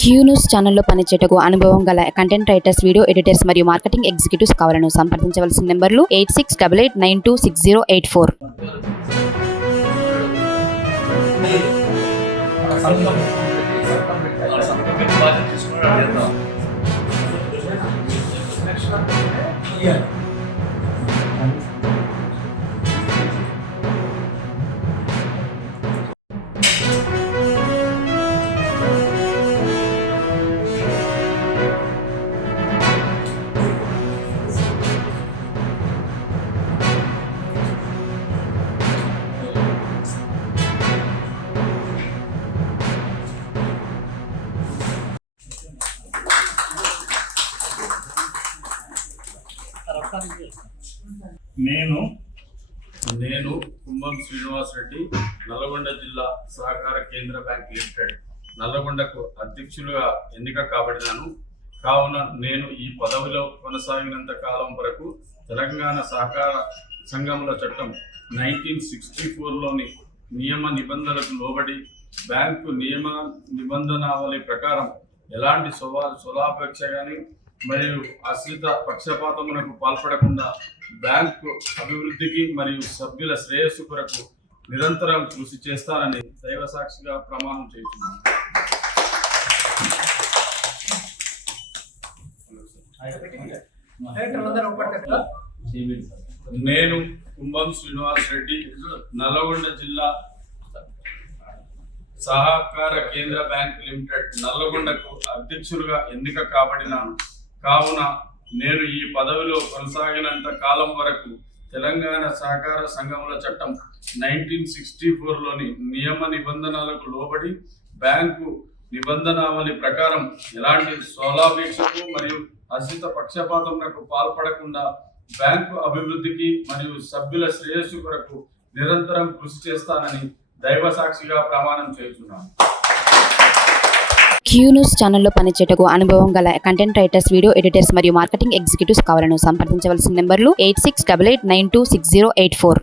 Q news ఛానల్లో పనిచేయటకు అనుభవం గల కంటెంట్ రైటర్స్, వీడియో ఎడిటర్స్ మరియు మార్కెటింగ్ ఎగ్జిక్యూటివ్స్ కావాలను సంప్రదించవలసిన నెంబర్లు 8688926084. నేను కుంభం శ్రీనివాస్ రెడ్డి, నల్లగొండ జిల్లా సహకార కేంద్ర బ్యాంక్ లిమిటెడ్ నల్లగొండకు అధ్యక్షులుగా ఎన్నిక కాబడినాను. కావున నేను ఈ పదవిలో కొనసాగినంత కాలం వరకు తెలంగాణ సహకార సంఘముల చట్టం 1964లోని నియమ నిబంధనలకు లోబడి బ్యాంకు నియమ నిబంధనావళి ప్రకారం ఎలాంటి స్వలాపేక్ష కానీ మరియు అశ్రిత పక్షపాతమునకు పాల్పడకుండా బ్యాంకు అభివృద్ధికి మరియు సభ్యుల శ్రేయస్సు కొరకు నిరంతరం కృషి చేస్తానని దైవ సాక్షిగా ప్రమాణం చేస్తున్నాను. నేను కుంభం శ్రీనివాస్ రెడ్డి, నల్లగొండ జిల్లా సహకార కేంద్ర బ్యాంక్ లిమిటెడ్ నల్లగొండకు అధ్యక్షులుగా ఎన్నిక కాబడినాను. కావున నేను ఈ పదవిలో కొనసాగినంత కాలం వరకు తెలంగాణ సహకార సంఘముల చట్టం 1964లోని నియమ నిబంధనలకు లోబడి బ్యాంకు నిబంధనావళి ప్రకారం ఎలాంటి స్వలాపేక్షకు మరియు అశ్రిత పక్షపాతమునకు పాల్పడకుండా బ్యాంకు అభివృద్ధికి మరియు సభ్యుల శ్రేయస్సు కొరకు నిరంతరం కృషి చేస్తానని దైవ సాక్షిగా ప్రమాణం చేస్తున్నాను. క్యూ న్యూస్ ఛానల్లో పనిచేయటకు అనుభవం గల కంటెంట్ రైటర్స్, వీడియో ఎడిటర్స్ మరియు మార్కెటింగ్ ఎగ్జిక్యూటివ్స్ కావాలను సంప్రదించవలసిన నెంబర్లు 8688926084.